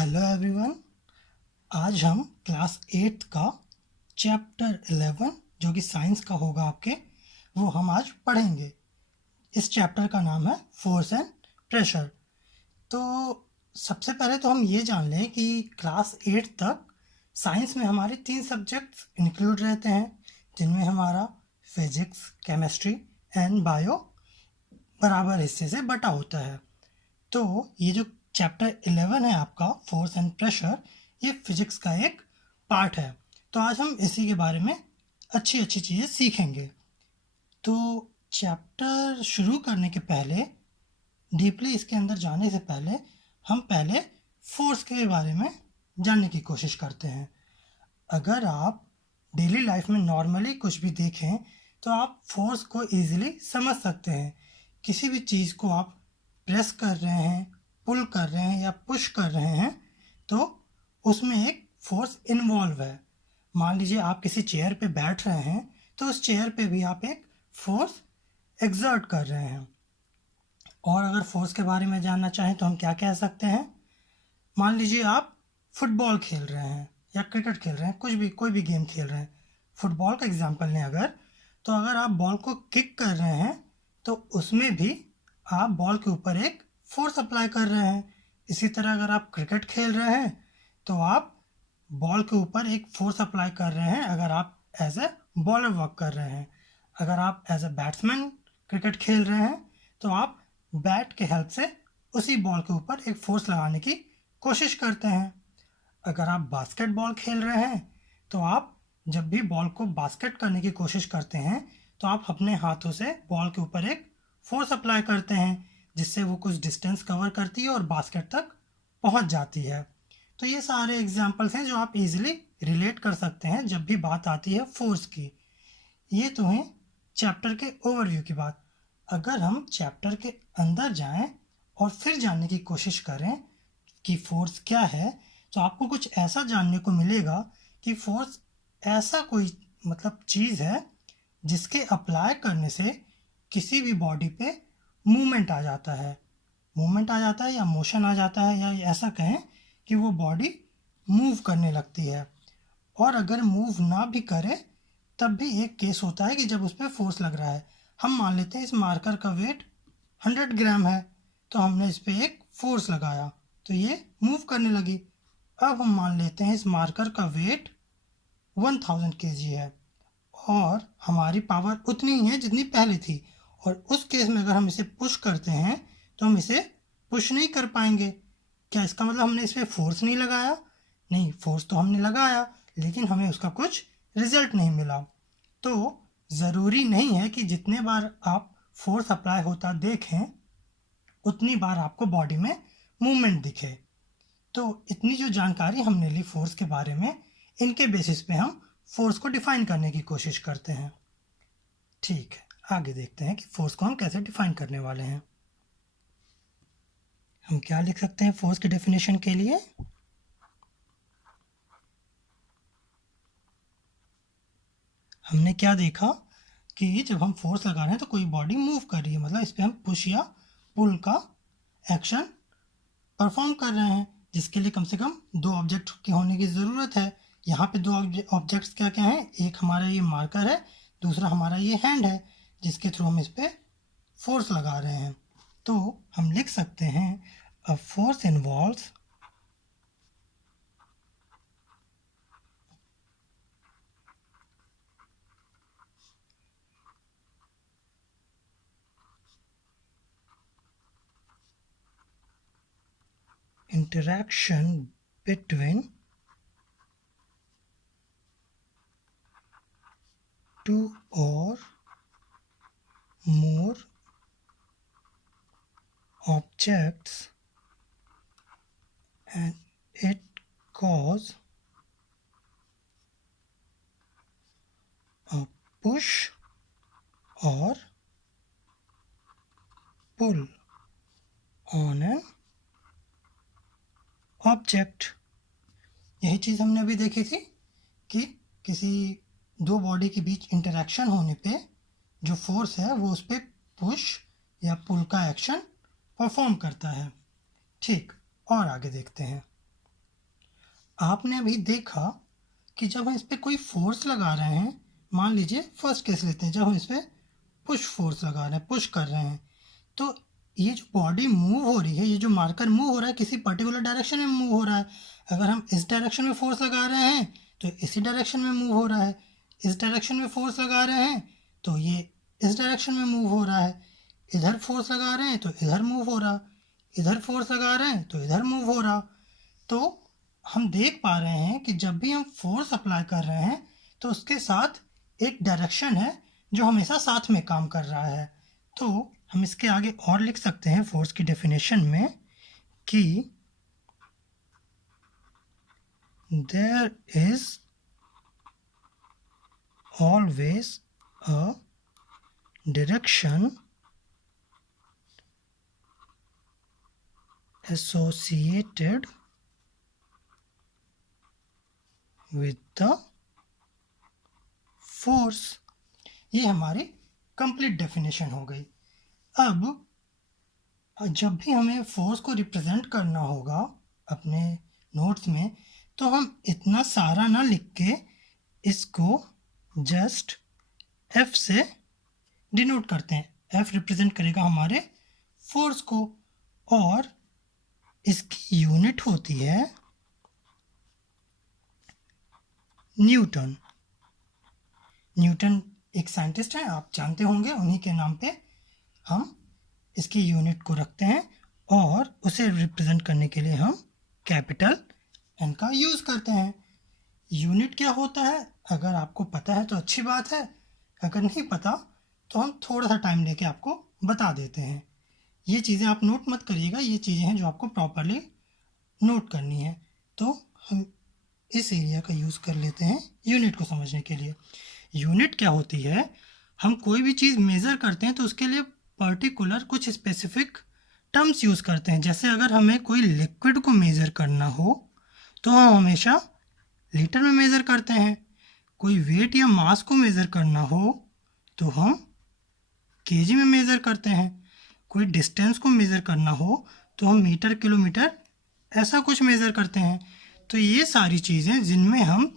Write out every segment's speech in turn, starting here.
Hello everyone. आज हम class 8 का चैप्टर 11 जो कि साइंस का होगा आपके, वो हम आज पढ़ेंगे। इस चैप्टर का नाम है फोर्स एंड प्रेशर। तो सबसे पहले तो हम ये जान लें कि क्लास 8 तक साइंस में हमारे 3 सब्जेक्ट्स इंक्लूड रहते हैं, जिनमें हमारा फिजिक्स, केमिस्ट्री एंड बायो बराबर हिस्से से बटा होता है। तो ये जो चैप्टर 11 है आपका फोर्स एंड प्रेशर, ये फिजिक्स का एक पार्ट है। तो आज हम इसी के बारे में अच्छी अच्छी चीज़ें सीखेंगे। तो चैप्टर शुरू करने के पहले, डीपली इसके अंदर जाने से पहले, हम पहले फोर्स के बारे में जानने की कोशिश करते हैं। अगर आप डेली लाइफ में नॉर्मली कुछ भी देखें तो आप फोर्स को ईजिली समझ सकते हैं। किसी भी चीज़ को आप प्रेस कर रहे हैं, पुल कर रहे हैं या पुश कर रहे हैं, तो उसमें एक फोर्स इन्वॉल्व है। मान लीजिए आप किसी चेयर पे बैठ रहे हैं, तो उस चेयर पे भी आप एक फोर्स एक्सर्ट कर रहे हैं। और अगर फोर्स के बारे में जानना चाहें तो हम क्या कह सकते हैं। मान लीजिए आप फुटबॉल खेल रहे हैं या क्रिकेट खेल रहे हैं, कुछ भी कोई भी गेम खेल रहे हैं। फुटबॉल का एग्जांपल लें अगर, तो अगर आप बॉल को किक कर रहे हैं तो उसमें भी आप बॉल के ऊपर एक फोर्स अप्लाई कर रहे हैं। इसी तरह अगर आप क्रिकेट खेल रहे हैं तो आप बॉल के ऊपर एक फोर्स अप्लाई कर रहे हैं अगर आप एज ए बॉलर वर्क कर रहे हैं। अगर आप एज ए बैट्समैन क्रिकेट खेल रहे हैं तो आप बैट के हेल्प से उसी बॉल के ऊपर एक फोर्स लगाने की कोशिश करते हैं। अगर आप बास्केटबॉल खेल रहे हैं तो आप जब भी बॉल को बास्केट करने की कोशिश करते हैं तो आप अपने हाथों से बॉल के ऊपर एक फोर्स अप्लाई करते हैं, जिससे वो कुछ डिस्टेंस कवर करती है और बास्केट तक पहुंच जाती है। तो ये सारे एग्जाम्पल्स हैं जो आप इजीली रिलेट कर सकते हैं जब भी बात आती है फोर्स की। ये तो है चैप्टर के ओवरव्यू की बात। अगर हम चैप्टर के अंदर जाएं और फिर जानने की कोशिश करें कि फोर्स क्या है, तो आपको कुछ ऐसा जानने को मिलेगा कि फोर्स ऐसा कोई चीज़ है जिसके अप्लाई करने से किसी भी बॉडी पे मूवमेंट आ जाता है। मूवमेंट आ जाता है या मोशन आ जाता है, या ऐसा कहें कि वो बॉडी मूव करने लगती है। और अगर मूव ना भी करे तब भी एक केस होता है कि जब उस पर फोर्स लग रहा है। हम मान लेते हैं इस मार्कर का वेट 100 ग्राम है, तो हमने इस पर एक फोर्स लगाया तो ये मूव करने लगी। अब हम मान लेते हैं इस मार्कर का वेट 1000 kg है और हमारी पावर उतनी ही है जितनी पहले थी, और उस केस में अगर हम इसे पुश करते हैं तो हम इसे पुश नहीं कर पाएंगे। क्या इसका मतलब हमने इस पर फोर्स नहीं लगाया? नहीं, फोर्स तो हमने लगाया, लेकिन हमें उसका कुछ रिजल्ट नहीं मिला। तो ज़रूरी नहीं है कि जितने बार आप फोर्स अप्लाई होता देखें उतनी बार आपको बॉडी में मूवमेंट दिखे। तो इतनी जो जानकारी हमने ली फोर्स के बारे में, इनके बेसिस पे हम फोर्स को डिफाइन करने की कोशिश करते हैं। ठीक है, आगे देखते हैं कि फोर्स को हम कैसे डिफाइन करने वाले हैं। हम क्या लिख सकते हैं फोर्स की डेफिनेशन के लिए। हमने क्या देखा कि जब हम फोर्स लगा रहे हैं तो कोई बॉडी मूव कर रही है, मतलब इस पर हम पुश या पुल का एक्शन परफॉर्म कर रहे हैं, जिसके लिए कम से कम 2 ऑब्जेक्ट के होने की ज़रूरत है। यहाँ पे 2 ऑब्जेक्ट्स क्या क्या हैं, एक हमारा ये मार्कर है, दूसरा हमारा ये हैंड है, जिसके थ्रू हम इस पर फोर्स लगा रहे हैं। तो हम लिख सकते हैं a force involves interaction between two or more objects and it cause a push or pull on an object. यही चीज़ हमने अभी देखी थी कि किसी 2 बॉडी के बीच इंटरेक्शन होने पे जो फोर्स है वो उस पर पुश या पुल का एक्शन परफॉर्म करता है। ठीक, और आगे देखते हैं। आपने अभी देखा कि जब हम इस पर कोई फोर्स लगा रहे हैं, मान लीजिए फर्स्ट केस लेते हैं, जब हम इस पर पुश फोर्स लगा रहे हैं, पुश कर रहे हैं, तो ये जो बॉडी मूव हो रही है, ये जो मार्कर मूव हो रहा है किसी पर्टिकुलर डायरेक्शन में मूव हो रहा है। अगर हम इस डायरेक्शन में फोर्स लगा रहे हैं तो इसी डायरेक्शन में मूव हो रहा है, इस डायरेक्शन में फोर्स लगा रहे हैं तो ये इस डायरेक्शन में मूव हो रहा है, इधर फोर्स लगा रहे हैं तो इधर मूव हो रहा, इधर फोर्स लगा रहे हैं तो इधर मूव हो रहा। तो हम देख पा रहे हैं कि जब भी हम फोर्स अप्लाई कर रहे हैं तो उसके साथ एक डायरेक्शन है जो हमेशा साथ में काम कर रहा है। तो हम इसके आगे और लिख सकते हैं फोर्स की डेफिनेशन में कि there is always a direction associated with the force. ये हमारी कंप्लीट डेफिनेशन हो गई। अब जब भी हमें फोर्स को रिप्रेजेंट करना होगा अपने नोट्स में, तो हम इतना सारा ना लिख के इसको जस्ट एफ से डिनोट करते हैं। एफ रिप्रेजेंट करेगा हमारे फोर्स को, और इसकी यूनिट होती है न्यूटन। न्यूटन एक साइंटिस्ट हैं, आप जानते होंगे, उन्हीं के नाम पे हम इसकी यूनिट को रखते हैं और उसे रिप्रेजेंट करने के लिए हम कैपिटल एन का यूज़ करते हैं। यूनिट क्या होता है अगर आपको पता है तो अच्छी बात है, अगर नहीं पता तो हम थोड़ा सा टाइम लेके आपको बता देते हैं। ये चीज़ें आप नोट मत करिएगा, ये चीज़ें हैं जो आपको प्रॉपरली नोट करनी है। तो हम इस एरिया का यूज़ कर लेते हैं यूनिट को समझने के लिए। यूनिट क्या होती है, हम कोई भी चीज़ मेज़र करते हैं तो उसके लिए पर्टिकुलर कुछ स्पेसिफिक टर्म्स यूज़ करते हैं। जैसे अगर हमें कोई लिक्विड को मेज़र करना हो तो हम हमेशा लीटर में मेज़र करते हैं, कोई वेट या मास को मेज़र करना हो तो हम केजी में मेज़र करते हैं, कोई डिस्टेंस को मेज़र करना हो तो हम मीटर किलोमीटर ऐसा कुछ मेज़र करते हैं। तो ये सारी चीज़ें जिनमें हम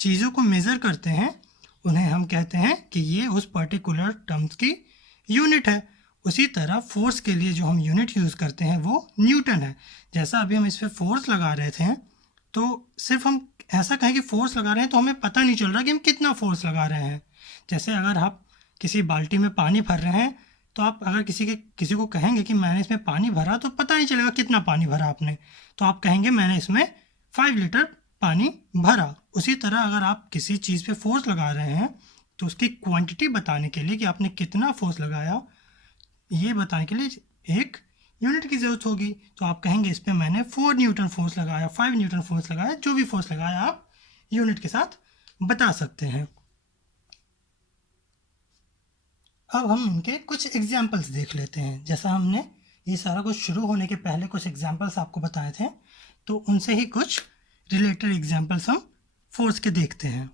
चीज़ों को मेज़र करते हैं उन्हें हम कहते हैं कि ये उस पर्टिकुलर टर्म्स की यूनिट है। उसी तरह फोर्स के लिए जो हम यूनिट यूज़ करते हैं वो न्यूटन है। जैसा अभी हम इस पर फोर्स लगा रहे थे तो सिर्फ हम ऐसा कहें कि फोर्स लगा रहे हैं तो हमें पता नहीं चल रहा कि हम कितना फोर्स लगा रहे हैं। जैसे अगर आप किसी बाल्टी में पानी भर रहे हैं तो आप अगर किसी को कहेंगे कि मैंने इसमें पानी भरा तो पता नहीं चलेगा कितना पानी भरा आपने, तो आप कहेंगे मैंने इसमें 5 लीटर पानी भरा। उसी तरह अगर आप किसी चीज़ पे फोर्स लगा रहे हैं तो उसकी क्वांटिटी बताने के लिए कि आपने कितना फोर्स लगाया, ये बताने के लिए एक यूनिट की ज़रूरत होगी। तो आप कहेंगे इस पर मैंने 4 न्यूटन फोर्स लगाया, 5 न्यूटन फोर्स लगाया, जो भी फोर्स लगाया आप यूनिट के साथ बता सकते हैं। अब हम इनके कुछ एग्जाम्पल्स देख लेते हैं। जैसा हमने ये सारा कुछ शुरू होने के पहले कुछ एग्जाम्पल्स आपको बताए थे, तो उनसे ही कुछ रिलेटेड एग्जाम्पल्स हम फोर्स के देखते हैं।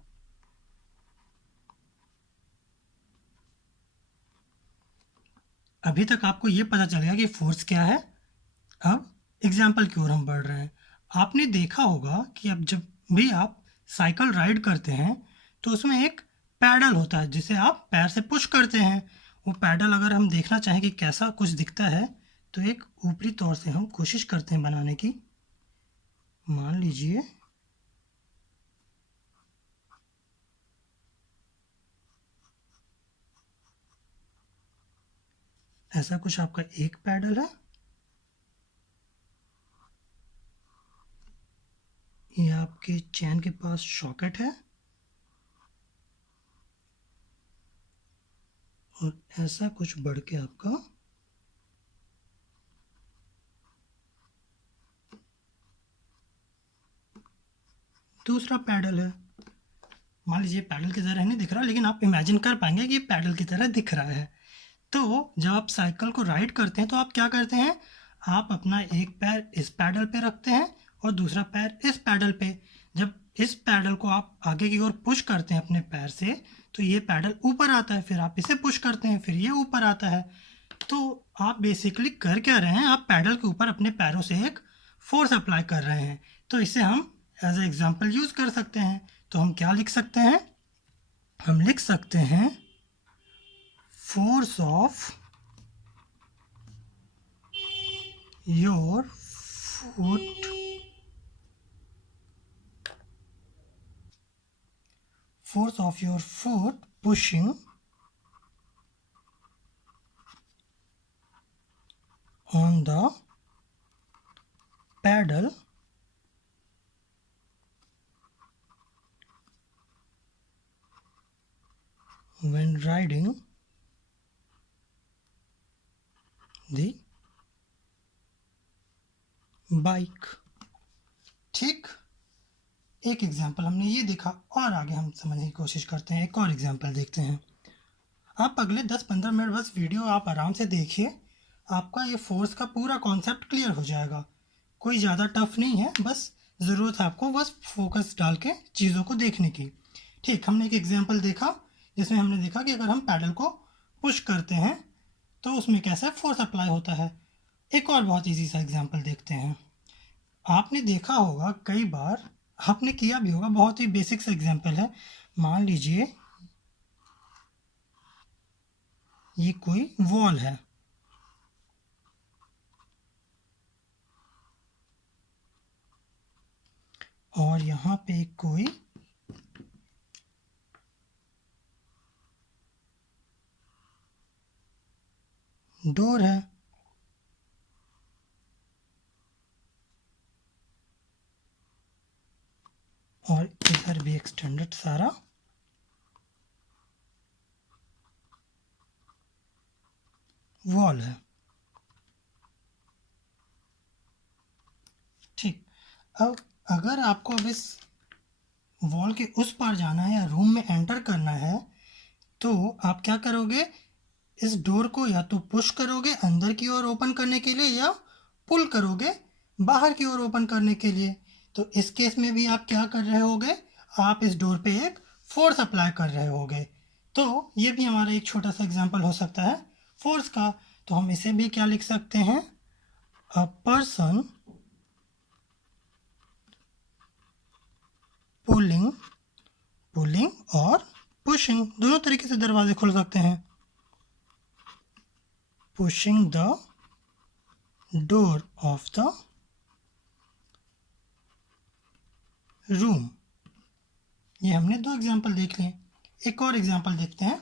अभी तक आपको ये पता चल गया कि फोर्स क्या है। अब एग्जाम्पल की ओर हम बढ़ रहे हैं। आपने देखा होगा कि अब जब भी आप साइकिल राइड करते हैं तो उसमें एक पैडल होता है जिसे आप पैर से पुश करते हैं। वो पैडल अगर हम देखना चाहें कि कैसा कुछ दिखता है तो एक ऊपरी तौर से हम कोशिश करते हैं बनाने की। मान लीजिए ऐसा कुछ आपका एक पैडल है, ये आपके चैन के पास सॉकेट है, और ऐसा कुछ बढ़ के आपका दूसरा पैडल है। मान लीजिए पैडल की तरह नहीं दिख रहा, लेकिन आप इमेजिन कर पाएंगे कि ये पैडल की तरह दिख रहा है। तो जब आप साइकिल को राइड करते हैं तो आप क्या करते हैं, आप अपना एक पैर इस पैडल पे रखते हैं और दूसरा पैर इस पैडल पे। जब इस पैडल को आप आगे की ओर पुश करते हैं अपने पैर से तो ये पैडल ऊपर आता है, फिर आप इसे पुश करते हैं, फिर ये ऊपर आता है। तो आप बेसिकली कर क्या रहे हैं, आप पैडल के ऊपर अपने पैरों से एक फोर्स अप्लाई कर रहे हैं। तो इसे हम एज ए एग्जाम्पल यूज़ कर सकते हैं। तो हम क्या लिख सकते हैं? हम लिख सकते हैं force of your foot pushing on the pedal when riding the bike। ठीक, एक एग्जाम्पल हमने ये देखा और आगे हम समझने की कोशिश करते हैं। एक और एग्जाम्पल देखते हैं। आप अगले 10-15 मिनट बस वीडियो आप आराम से देखिए, आपका ये फोर्स का पूरा कॉन्सेप्ट क्लियर हो जाएगा। कोई ज़्यादा टफ नहीं है, बस ज़रूरत है आपको बस फोकस डाल के चीज़ों को देखने की। ठीक, हमने एक एग्जाम्पल देखा जिसमें हमने देखा कि अगर हम पैडल को पुश करते हैं तो उसमें कैसे फोर्स अप्लाई होता है। एक और बहुत ईजी सा एग्जाम्पल देखते हैं। आपने देखा होगा, कई बार आपने किया भी होगा, बहुत ही बेसिक सा एग्जाम्पल है। मान लीजिए ये कोई वॉल है और यहाँ पे कोई डोर है और इधर भी एक्सटेंडेड सारा वॉल है। ठीक, अब अगर आपको अब इस वॉल के उस पार जाना है या रूम में एंटर करना है तो आप क्या करोगे? इस डोर को या तो पुश करोगे अंदर की ओर ओपन करने के लिए या पुल करोगे बाहर की ओर ओपन करने के लिए। तो इस केस में भी आप क्या कर रहे होगे? आप इस डोर पे एक फोर्स अप्लाई कर रहे होगे। तो ये भी हमारा एक छोटा सा एग्जांपल हो सकता है फोर्स का। तो हम इसे भी क्या लिख सकते हैं? अ पर्सन पुलिंग और पुशिंग, दोनों तरीके से दरवाजे खोल सकते हैं। Pushing the door of the room. ये हमने 2 एग्जाम्पल देख लिए। एक और एग्जाम्पल देखते हैं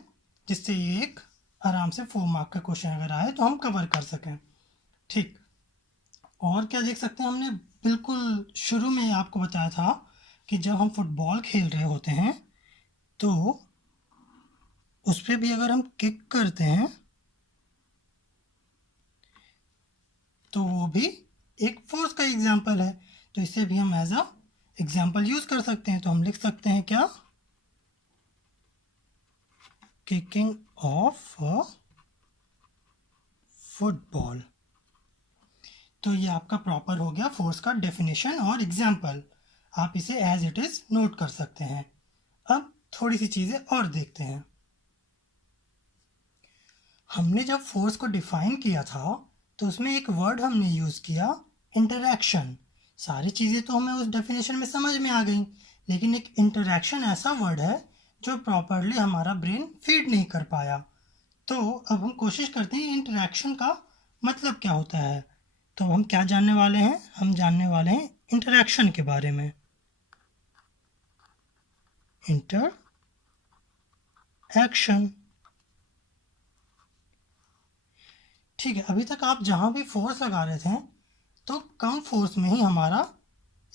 जिससे ये एक आराम से 4 मार्क का क्वेश्चन अगर आए तो हम कवर कर सकें। ठीक, और क्या देख सकते हैं? हमने बिल्कुल शुरू में आपको बताया था कि जब हम फुटबॉल खेल रहे होते हैं तो उस पर भी अगर हम किक करते हैं तो वो भी एक फोर्स का एग्जाम्पल है। तो इसे भी हम एज अ एग्जाम्पल यूज कर सकते हैं। तो हम लिख सकते हैं क्या? Kicking of a football. तो ये आपका प्रॉपर हो गया फोर्स का डेफिनेशन और एग्जाम्पल। आप इसे एज इट इज नोट कर सकते हैं। अब थोड़ी सी चीजें और देखते हैं। हमने जब फोर्स को डिफाइन किया था तो उसमें एक वर्ड हमने यूज किया, इंटरैक्शन। सारी चीजें तो हमें उस डेफिनेशन में समझ में आ गई, लेकिन एक इंटरैक्शन ऐसा वर्ड है जो प्रॉपरली हमारा ब्रेन फीड नहीं कर पाया। तो अब हम कोशिश करते हैं इंटरैक्शन का मतलब क्या होता है। तो हम क्या जानने वाले हैं? हम जानने वाले हैं इंटरैक्शन के बारे में। इंटरैक्शन। ठीक है, अभी तक आप जहाँ भी फोर्स लगा रहे थे तो कम फोर्स में ही हमारा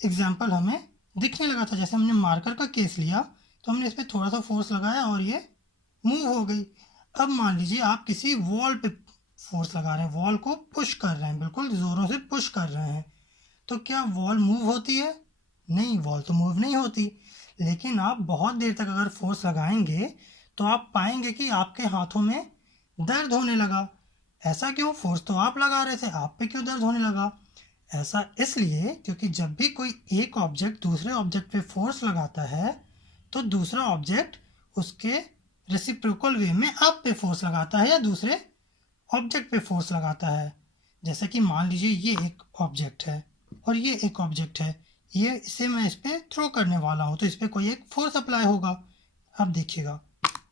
एग्जाम्पल हमें दिखने लगा था। जैसे हमने मार्कर का केस लिया तो हमने इस पर थोड़ा सा फोर्स लगाया और ये मूव हो गई। अब मान लीजिए आप किसी वॉल पे फोर्स लगा रहे हैं, वॉल को पुश कर रहे हैं, बिल्कुल ज़ोरों से पुश कर रहे हैं, तो क्या वॉल मूव होती है? नहीं, वॉल तो मूव नहीं होती। लेकिन आप बहुत देर तक अगर फोर्स लगाएंगे तो आप पाएंगे कि आपके हाथों में दर्द होने लगा। ऐसा क्यों? फोर्स तो आप लगा रहे थे, आप पे क्यों दर्द होने लगा? ऐसा इसलिए क्योंकि जब भी कोई एक ऑब्जेक्ट दूसरे ऑब्जेक्ट पे फोर्स लगाता है तो दूसरा ऑब्जेक्ट उसके रेसिप्रोकल वे में आप पे फोर्स लगाता है या दूसरे ऑब्जेक्ट पे फोर्स लगाता है। जैसे कि मान लीजिए ये एक ऑब्जेक्ट है और ये एक ऑब्जेक्ट है, ये इसे मैं इस पर थ्रो करने वाला हूँ, तो इस पर कोई एक फोर्स अप्लाई होगा। अब देखिएगा,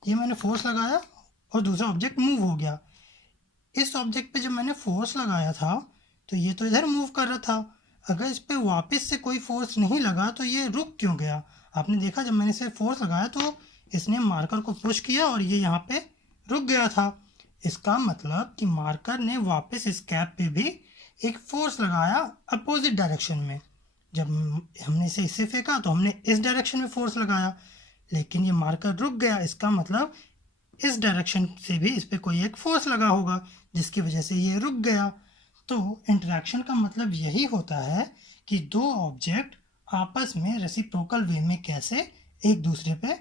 ये मैंने फोर्स लगाया और दूसरा ऑब्जेक्ट मूव हो गया। इस ऑब्जेक्ट पे जब मैंने फोर्स लगाया था तो ये तो इधर मूव कर रहा था। अगर इस पे वापस से कोई फोर्स नहीं लगा तो ये रुक क्यों गया? आपने देखा जब मैंने इसे फोर्स लगाया तो इसने मार्कर को पुश किया और ये यहाँ पे रुक गया था। इसका मतलब कि मार्कर ने वापस इस कैप पे भी एक फोर्स लगाया अपोजिट डायरेक्शन में। जब हमने इसे फेंका तो हमने इस डायरेक्शन में फोर्स लगाया, लेकिन ये मार्कर रुक गया। इसका मतलब इस डायरेक्शन से भी इस पर कोई एक फोर्स लगा होगा जिसकी वजह से ये रुक गया। तो इंटरैक्शन का मतलब यही होता है कि दो ऑब्जेक्ट आपस में रेसिप्रोकल वे में कैसे एक दूसरे पे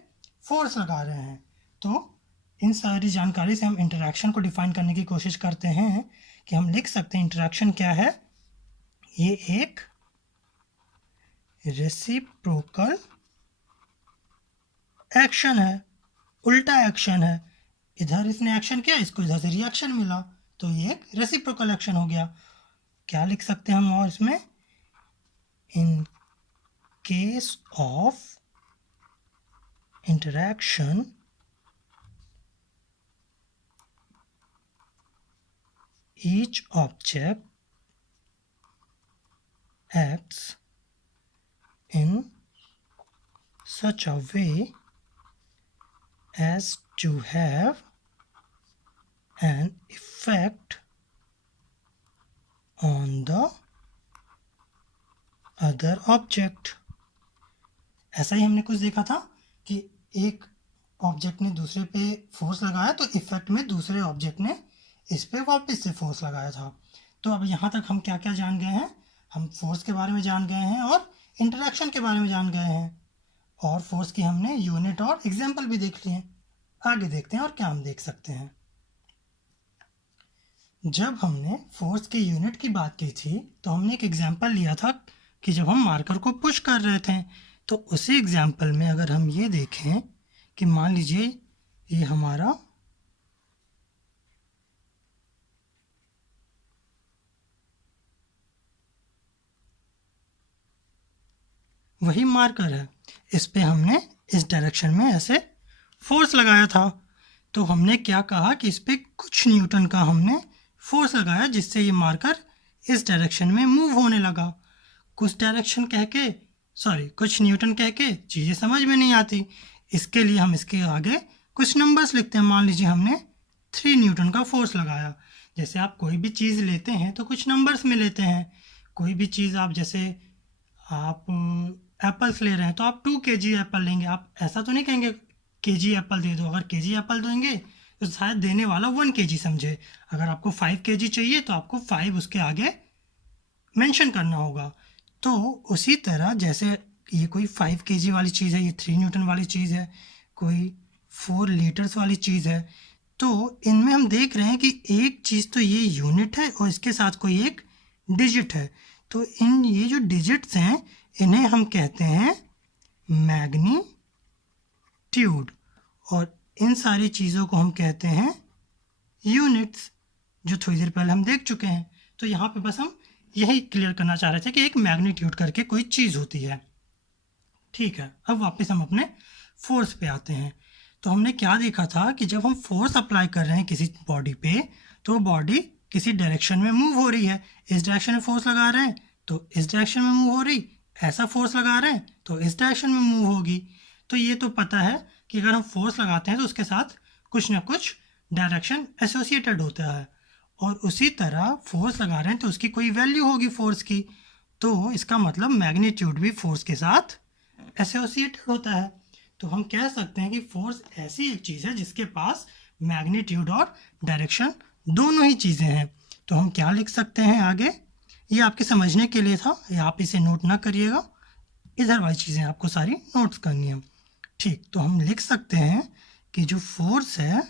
फोर्स लगा रहे हैं। तो इन सारी जानकारी से हम इंटरैक्शन को डिफाइन करने की कोशिश करते हैं कि हम लिख सकते हैं इंटरैक्शन क्या है। ये एक रेसिप्रोकल एक्शन है, उल्टा एक्शन है। इधर इसने एक्शन किया, इसको इधर से रिएक्शन मिला, तो ये एक रेसिप्रोकल एक्शन हो गया। क्या लिख सकते हैं हम और इसमें? In case of interaction each object acts in such a way as to have an effect on the other object। ऐसा ही हमने कुछ देखा था कि एक ऑब्जेक्ट ने दूसरे पे फोर्स लगाया तो इफेक्ट में दूसरे ऑब्जेक्ट ने इस पे वापस से फोर्स लगाया था। तो अब यहाँ तक हम क्या क्या जान गए हैं? हम फोर्स के बारे में जान गए हैं और इंटरैक्शन के बारे में जान गए हैं, और फोर्स की हमने यूनिट और एग्जाम्पल भी देख लिए। आगे देखते हैं और क्या हम देख सकते हैं। जब हमने फोर्स की यूनिट की बात की थी तो हमने एक एग्जाम्पल लिया था कि जब हम मार्कर को पुश कर रहे थे, तो उसी एग्जाम्पल में अगर हम ये देखें कि मान लीजिए ये हमारा वही मार्कर है, इस पे हमने इस डायरेक्शन में ऐसे फोर्स लगाया था। तो हमने क्या कहा कि इस पे कुछ न्यूटन का हमने फोर्स लगाया जिससे ये मार्कर इस डायरेक्शन में मूव होने लगा। कुछ डायरेक्शन कह के कुछ न्यूटन कह के चीज़ें समझ में नहीं आती। इसके लिए हम इसके आगे कुछ नंबर्स लिखते हैं। मान लीजिए हमने 3 न्यूटन का फोर्स लगाया। जैसे आप कोई भी चीज़ लेते हैं तो कुछ नंबर्स में लेते हैं। कोई भी चीज़ आप जैसे आप एप्पल्स ले रहे हैं तो आप 2 kg एप्पल लेंगे। आप ऐसा तो नहीं कहेंगे kg एप्पल दे दो। अगर kg एप्पल देंगे तो शायद देने वाला 1 kg समझे। अगर आपको 5 kg चाहिए तो आपको 5 उसके आगे मेंशन करना होगा। तो उसी तरह जैसे ये कोई 5 kg वाली चीज़ है, ये 3 न्यूटन वाली चीज़ है, कोई 4 लीटर्स वाली चीज़ है, तो इनमें हम देख रहे हैं कि एक चीज़ तो ये यूनिट है और इसके साथ कोई एक डिजिट है। तो इन ये जो डिजिट्स हैं इन्हें हम कहते हैं मैग्नीट्यूड, और इन सारी चीज़ों को हम कहते हैं यूनिट्स, जो थोड़ी देर पहले हम देख चुके हैं। तो यहाँ पे बस हम यही क्लियर करना चाह रहे थे कि एक मैग्नीट्यूड करके कोई चीज़ होती है। ठीक है, अब वापस हम अपने फोर्स पे आते हैं। तो हमने क्या देखा था कि जब हम फोर्स अप्लाई कर रहे हैं किसी बॉडी पे तो बॉडी किसी डायरेक्शन में मूव हो रही है। इस डायरेक्शन में फोर्स लगा रहे हैं तो इस डायरेक्शन में मूव हो रही, ऐसा फोर्स लगा रहे हैं तो इस डायरेक्शन में मूव होगी। तो ये तो पता है कि अगर हम फोर्स लगाते हैं तो उसके साथ कुछ ना कुछ डायरेक्शन एसोसिएटेड होता है, और उसी तरह फोर्स लगा रहे हैं तो उसकी कोई वैल्यू होगी फोर्स की। तो इसका मतलब मैग्नीट्यूड भी फोर्स के साथ एसोसिएटेड होता है। तो हम कह सकते हैं कि फोर्स ऐसी एक चीज़ है जिसके पास मैग्नीट्यूड और डायरेक्शन दोनों ही चीज़ें हैं। तो हम क्या लिख सकते हैं आगे? ये आपके समझने के लिए था, या आप इसे नोट ना करिएगा, इधर वाली चीज़ें आपको सारी नोट्स करनी है। ठीक, तो हम लिख सकते हैं कि जो फोर्स है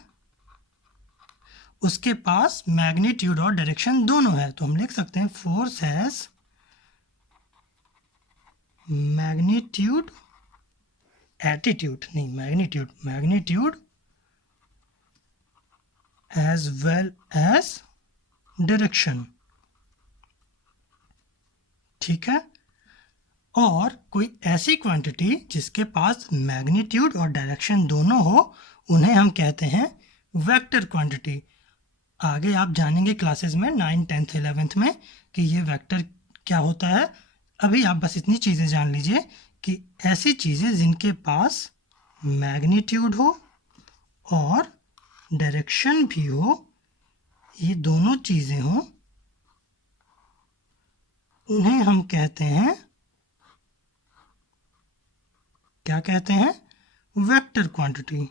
उसके पास मैग्नीट्यूड और डायरेक्शन दोनों है। तो हम लिख सकते हैं फोर्स हैज मैग्नीट्यूड, एटीट्यूड नहीं, magnitude as well as direction. ठीक है, और कोई ऐसी क्वांटिटी जिसके पास मैग्नीट्यूड और डायरेक्शन दोनों हो, उन्हें हम कहते हैं वेक्टर क्वांटिटी। आगे आप जानेंगे क्लासेस में 9, 10th, 11th में कि ये वेक्टर क्या होता है। अभी आप बस इतनी चीज़ें जान लीजिए कि ऐसी चीज़ें जिनके पास मैग्नीट्यूड हो और डायरेक्शन भी हो, ये दोनों चीज़ें हों, उन्हें हम कहते हैं, क्या कहते हैं? Vector quantity.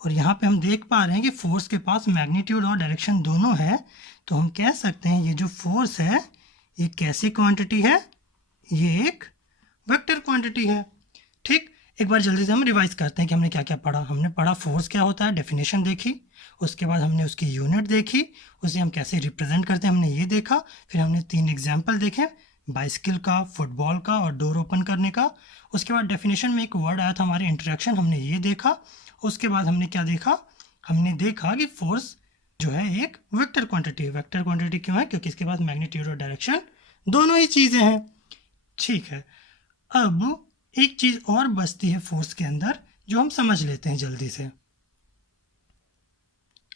और यहाँ पे हम देख पा रहे हैं कि फोर्स के पास मैग्नीट्यूड और डायरेक्शन दोनों है, तो हम कह सकते हैं ये जो फोर्स है ये कैसी क्वांटिटी है? ये एक वेक्टर क्वांटिटी है। ठीक, एक बार जल्दी से हम रिवाइज करते हैं कि हमने क्या क्या पढ़ा। हमने पढ़ा फोर्स क्या होता है, डेफिनेशन देखी, उसके बाद हमने उसकी यूनिट देखी, उसे हम कैसे रिप्रेजेंट करते हैं हमने ये देखा, फिर हमने 3 एग्जाम्पल देखे, बाइसिकल का, फुटबॉल का और डोर ओपन करने का। उसके बाद डेफिनेशन में एक वर्ड आया था हमारे इंटरेक्शन, हमने ये देखा। उसके बाद हमने क्या देखा? हमने देखा कि फोर्स जो है एक वेक्टर क्वांटिटी है। वेक्टर क्वांटिटी क्यों है? क्योंकि इसके पास मैग्नीट्यूड और डायरेक्शन दोनों ही चीज़ें हैं। ठीक है, अब एक चीज़ और बचती है फोर्स के अंदर जो हम समझ लेते हैं जल्दी से।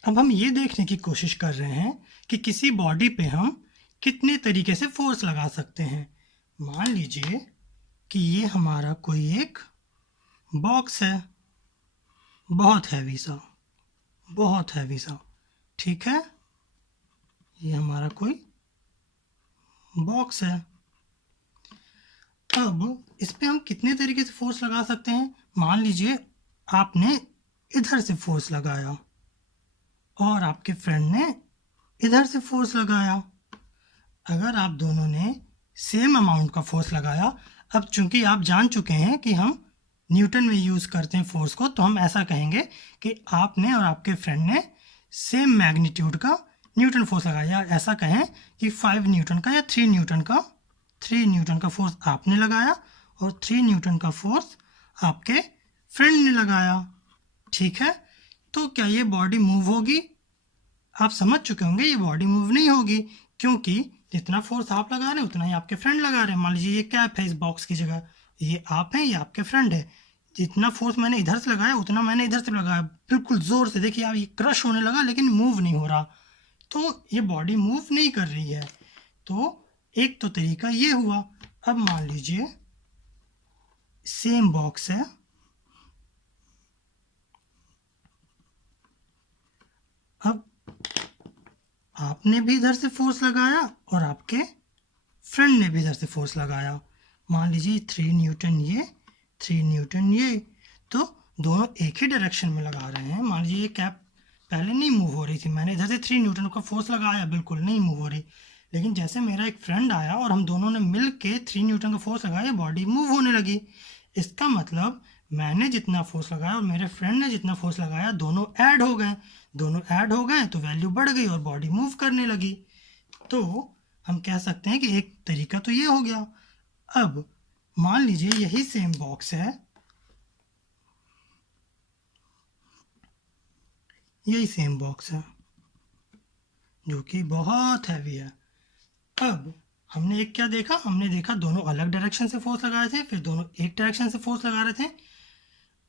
अब हम ये देखने की कोशिश कर रहे हैं कि किसी बॉडी पे हम कितने तरीके से फोर्स लगा सकते हैं। मान लीजिए कि ये हमारा कोई एक बॉक्स है, बहुत हैवी सा, बहुत हैवी सा। ठीक है, ये हमारा कोई बॉक्स है। अब इस पे हम कितने तरीके से फोर्स लगा सकते हैं? मान लीजिए आपने इधर से फोर्स लगाया और आपके फ्रेंड ने इधर से फोर्स लगाया। अगर आप दोनों ने सेम अमाउंट का फोर्स लगाया, अब चूंकि आप जान चुके हैं कि हम न्यूटन में यूज़ करते हैं फोर्स को, तो हम ऐसा कहेंगे कि आपने और आपके फ्रेंड ने सेम मैग्नीट्यूड का न्यूटन फोर्स लगाया। ऐसा कहें कि 5 न्यूटन का या 3 न्यूटन का फोर्स आपने लगाया और 3 न्यूटन का फोर्स आपके फ्रेंड ने लगाया। ठीक है, तो क्या ये बॉडी मूव होगी? आप समझ चुके होंगे ये बॉडी मूव नहीं होगी, क्योंकि जितना फोर्स आप लगा रहे हैं उतना ही आपके फ्रेंड लगा रहे हैं। मान लीजिए ये कैप है इस बॉक्स की जगह, ये आप हैं, ये आपके फ्रेंड है। जितना फोर्स मैंने इधर से लगाया उतना मैंने इधर से लगाया, बिल्कुल ज़ोर से। देखिए आप, ये क्रश होने लगा लेकिन मूव नहीं हो रहा, तो ये बॉडी मूव नहीं कर रही है। तो एक तो तरीका ये हुआ। अब मान लीजिए सेम बॉक्स है, अब आपने भी इधर से फोर्स लगाया और आपके फ्रेंड ने भी इधर से फोर्स लगाया। मान लीजिए 3 न्यूटन ये, 3 न्यूटन ये, तो दोनों एक ही डायरेक्शन में लगा रहे हैं। मान लीजिए ये कैप पहले नहीं मूव हो रही थी, मैंने इधर से 3 न्यूटन का फोर्स लगाया, बिल्कुल नहीं मूव हो रही। लेकिन जैसे मेरा एक फ्रेंड आया और हम दोनों ने मिल के 3 न्यूटन का फोर्स लगाया, बॉडी मूव होने लगी। इसका मतलब मैंने जितना फोर्स लगाया और मेरे फ्रेंड ने जितना फोर्स लगाया, दोनों ऐड हो गए। दोनों ऐड हो गए तो वैल्यू बढ़ गई और बॉडी मूव करने लगी। तो हम कह सकते हैं कि एक तरीका तो ये हो गया। अब मान लीजिए यही सेम बॉक्स है, यही सेम बॉक्स है जो कि बहुत हैवी है। अब हमने एक क्या देखा? हमने देखा दोनों अलग डायरेक्शन से फोर्स लगाए थे, फिर दोनों एक डायरेक्शन से फोर्स लगा रहे थे।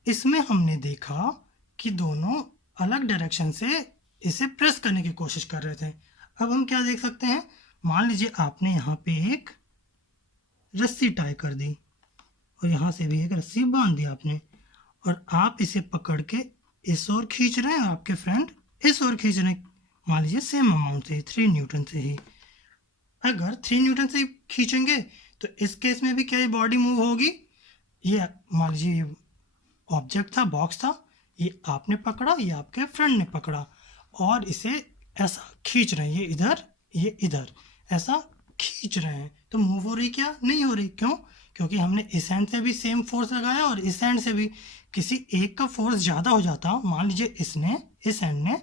इसमें हमने देखा कि दोनों अलग डायरेक्शन से इसे प्रेस करने की कोशिश कर रहे थे। अब हम क्या देख सकते हैं? मान लीजिए आपने यहाँ पे एक रस्सी टाई कर दी और यहाँ से भी एक रस्सी बांध दी आपने, और आप इसे पकड़ के इस ओर खींच रहे हैं और आपके फ्रेंड इस ओर खींच रहे हैं। मान लीजिए सेम अमाउंट से, 3 न्यूटन से ही। अगर 3 न्यूटन से खींचेंगे तो इस केस में भी क्या ये बॉडी मूव होगी? ये मान लीजिए ऑब्जेक्ट था, बॉक्स था, ये आपने पकड़ा, ये आपके फ्रेंड ने पकड़ा और इसे ऐसा खींच रहे हैं, ये इधर ये इधर, ऐसा खींच रहे हैं। तो मूव हो रही क्या? नहीं हो रही। क्यों? क्योंकि हमने इस एंड से भी सेम फोर्स लगाया और इस एंड से भी। किसी एक का फोर्स ज़्यादा हो जाता, मान लीजिए इसने, इस एंड ने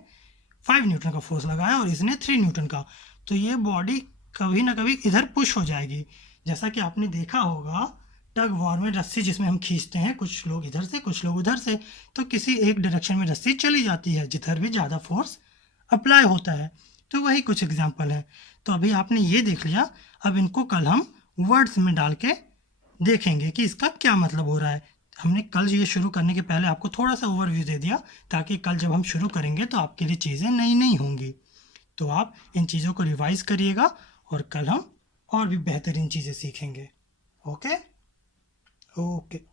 5 न्यूटन का फोर्स लगाया और इसने 3 न्यूटन का, तो ये बॉडी कभी ना कभी इधर पुश हो जाएगी। जैसा कि आपने देखा होगा टग वॉर में रस्सी जिसमें हम खींचते हैं, कुछ लोग इधर से कुछ लोग उधर से, तो किसी एक डायरेक्शन में रस्सी चली जाती है जिधर भी ज़्यादा फोर्स अप्लाई होता है। तो वही कुछ एग्जाम्पल है। तो अभी आपने ये देख लिया, अब इनको कल हम वर्ड्स में डाल के देखेंगे कि इसका क्या मतलब हो रहा है। हमने कल ये शुरू करने के पहले आपको थोड़ा सा ओवरव्यू दे दिया, ताकि कल जब हम शुरू करेंगे तो आपके लिए चीज़ें नई नई होंगी। तो आप इन चीज़ों को रिवाइज करिएगा और कल हम और भी बेहतरीन चीज़ें सीखेंगे। Okay okay.